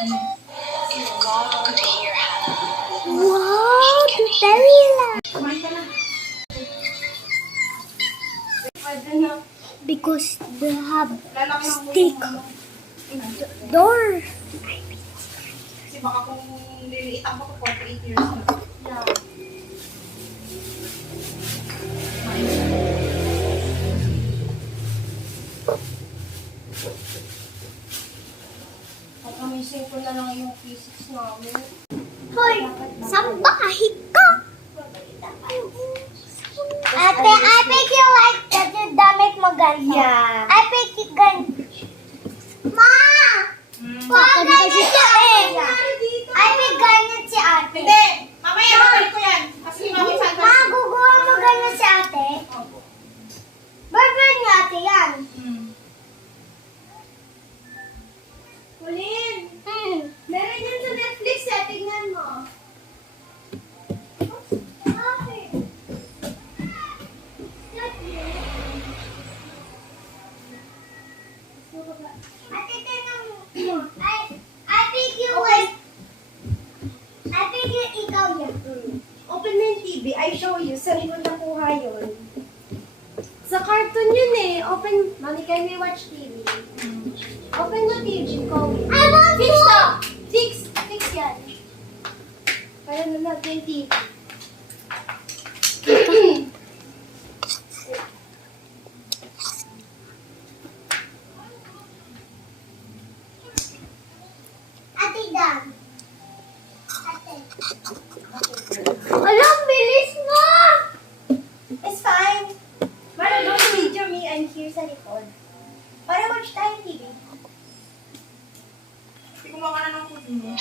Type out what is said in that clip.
If God could hear Hannah, Wow, He can hear Tutella. Kumain ka na. Pwede na. Because they have Lalaki ang stick in the door. Kasi baka kung liliit ako, 48 years na. Yeah. Pagkamising ko na lang yung physics namin. Hoy, sambahi ka. Ate, I think you like that yung damit mo ganito. Yeah. I think you ganito. Ma! Wag ganito siya eh. I think ganyan si ate. Hindi! Mamaya, babalik ko yan. Kasi mamaya sa Ma, guguha mo ganyan si ate. Burger ni ate yan. Kulin! Meron yan sa Netflix eh. Tingnan mo. Ate, tingnan mo. I think you like... I think you ikaw yan. Open mo yung TV. I show you. Saan mo nakuha yun? Sa cartoon yun eh. Open. Mami, can we watch TV? Open mo TV. Go. I want Fix to! to! Fix! Fix yan. Kaya na natin yung TV. Ate Dan. Ate. Alam, bilis mo! It's fine. Mara, don't video me. I'm here sa likod. Para watch tayo TV. Hindi ko na ng food mo.